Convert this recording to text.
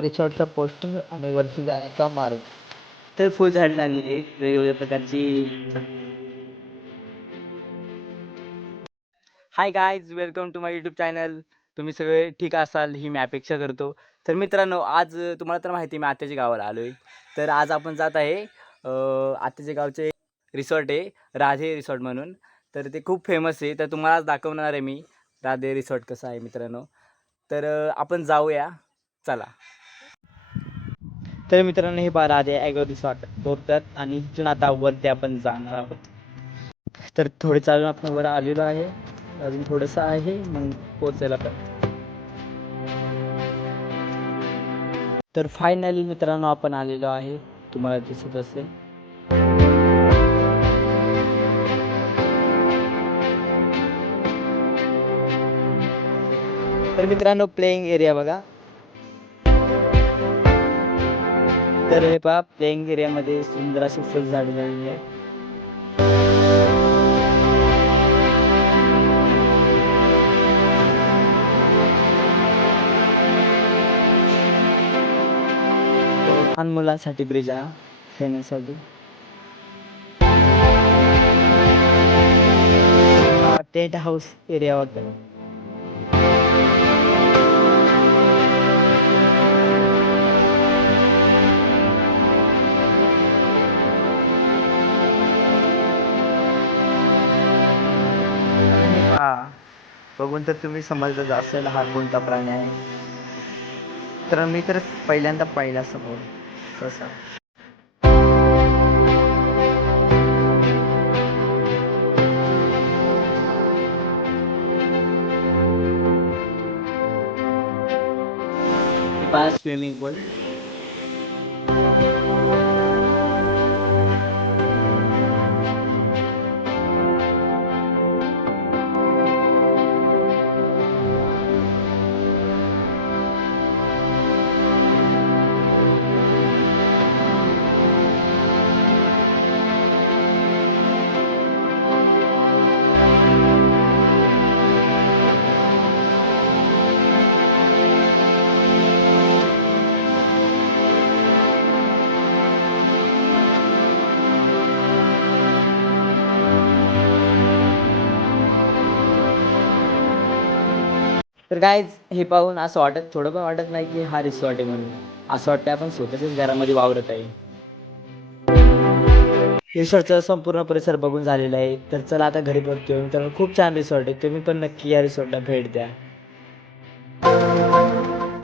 रिसॉर्टचा poster आणि वरती जाण्याचा मार्ग. तर फुल झाड लागली आहे वेगवेगळ्या प्रकारची. Hi guys, welcome to my YouTube channel. तुम्ही सगळे ठीक असाल ही मी अपेक्षा करतो. तर मित्रांनो, आज तुम्हाला तर माहिती आहे मी आत्याच्या गावाला आलो आहे. तर आज आपण जात आहे आत्याच्या गावचे रिसॉर्ट आहे, राधे रिसॉर्ट म्हणून. तर ते खूप फेमस आहे. तर तुम्हाला आज दाखवणार आहे मी राधे रिसॉर्ट कसं आहे मित्रांनो. तर आपण जाऊया, चला. तर मित्रांनो, हे पहा राधे ॲग्रो रिसॉर्ट बोलतात आणि इथून आता वरती आपण जाणार आहोत. तर थोडे चालून आपण वर आलेलो आहे, अजून थोडंसं आहे मग पोचायला पण. तर फायनली मित्रांनो आपण आलेलो आहे, तुम्हाला दिसत असेल. तर मित्रांनो, प्लेइंग एरिया बघा. तर हे पहा, प्लेइंग एरियामध्ये सुंदर अशी फुल झाडे झालेली आहे. लहान मुलांसाठी ब्रिज आहे खेळण्यासाठी. टेंट हाऊस एरिया वगैरे. बघून तर तुम्ही समजलं असेल हा कोणता प्राणी आहे. तर मी तर पहिल्यांदा पाहिला समोर तसा. स्विमिंग पूल. तर गाईज, हे पाहून असं थोडं पण वाटत नाही की हा रिसॉर्ट आहे म्हणून. असं वाटतं आपण स्वतःच्याच घरामध्ये वावरत आहे. रिसॉर्टचा संपूर्ण परिसर बघून झालेला आहे. तर चला आता घरी परतूया. तर खूप छान रिसॉर्ट आहे, तुम्ही पण नक्की या रिसॉर्टला भेट द्या.